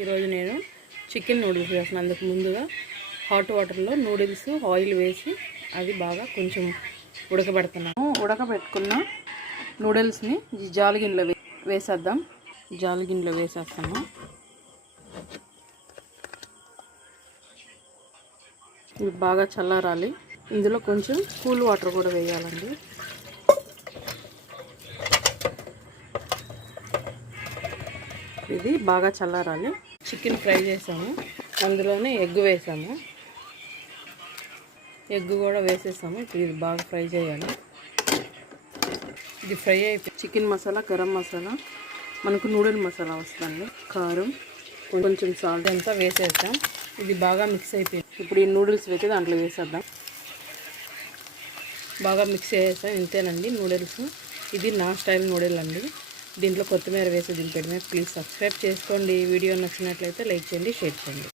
ఈరోజు నేను chicken noodles చేస్తున్నాను. అందుకు ముందుగా హాట్ వాటర్లో నూడిల్స్ ఆయిల్ వేసి అది బాగా కొంచెం ఉడకబెడుతున్నాను. ఉడకబెట్టుకున్న నూడిల్స్ని ఈ జాలిగిన్నెలో వేసేద్దాం. జాలిగిన్నెలో వేసేస్తాను. ఇది బాగా చల్లారాలి. ఇందులో కొంచెం కూల్ వాటర్ కూడా వేయాలండి. ఇది బాగా చల్లారాలి. చికెన్ ఫ్రై చేసాము, అందులోనే ఎగ్ వేసాము. ఎగ్ కూడా వేసేసాము. ఇప్పుడు ఇది బాగా ఫ్రై చేయాలి. ఇది ఫ్రై అయిపోయి చికెన్ మసాలా, గరం మసాలా, మనకు నూడిల్ మసాలా వస్తుంది, కారం, కొంచెం సాల్ట్ అంతా వేసేస్తాం. ఇది బాగా మిక్స్ అయిపోయింది. ఇప్పుడు ఈ నూడిల్స్ వేసి దాంట్లో వేసేద్దాం. బాగా మిక్స్ చేసేస్తాం. ఇంతేనండి నూడిల్స్. ఇది నా స్టైల్ నూడిల్ అండి. దీంట్లో కొత్తిమీర వేసి దింపేయడమే. ప్లీజ్ సబ్స్క్రైబ్ చేసుకోండి. వీడియో నచ్చినట్లయితే లైక్ చేయండి, షేర్ చేయండి.